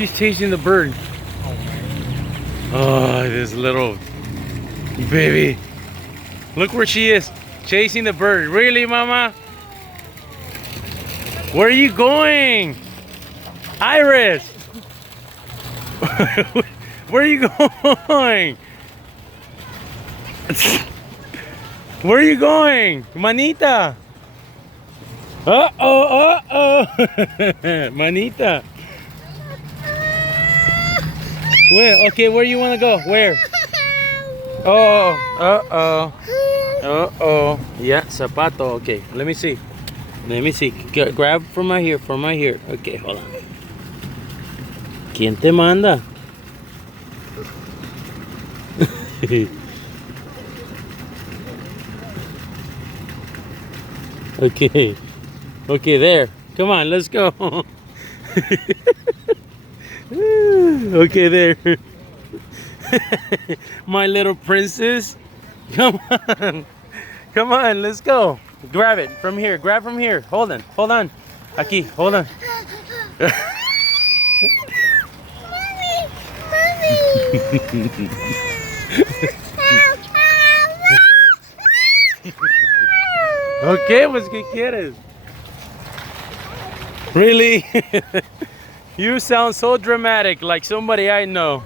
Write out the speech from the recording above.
She's chasing the bird. Oh, this little baby. Look where she is, chasing the bird. Really, Mama? Where are you going? Iris! Where are you going? Where are you going? Manita! Uh-oh, uh-oh! Manita! Where? Okay, where you want to go? Where? Oh, uh-oh. Uh-oh. Yeah, zapato. Okay, let me see. Let me see. Grab from my here, from my here. Okay, hold on. ¿Quién te manda? Okay. Okay, there. Come on, let's go. Okay, there. My little princess. Come on. Come on, let's go. Grab it from here. Grab from here. Hold on. Hold on. Aquí, hold on. Okay, pues ¿qué quieres? Really? You sound so dramatic, like somebody I know.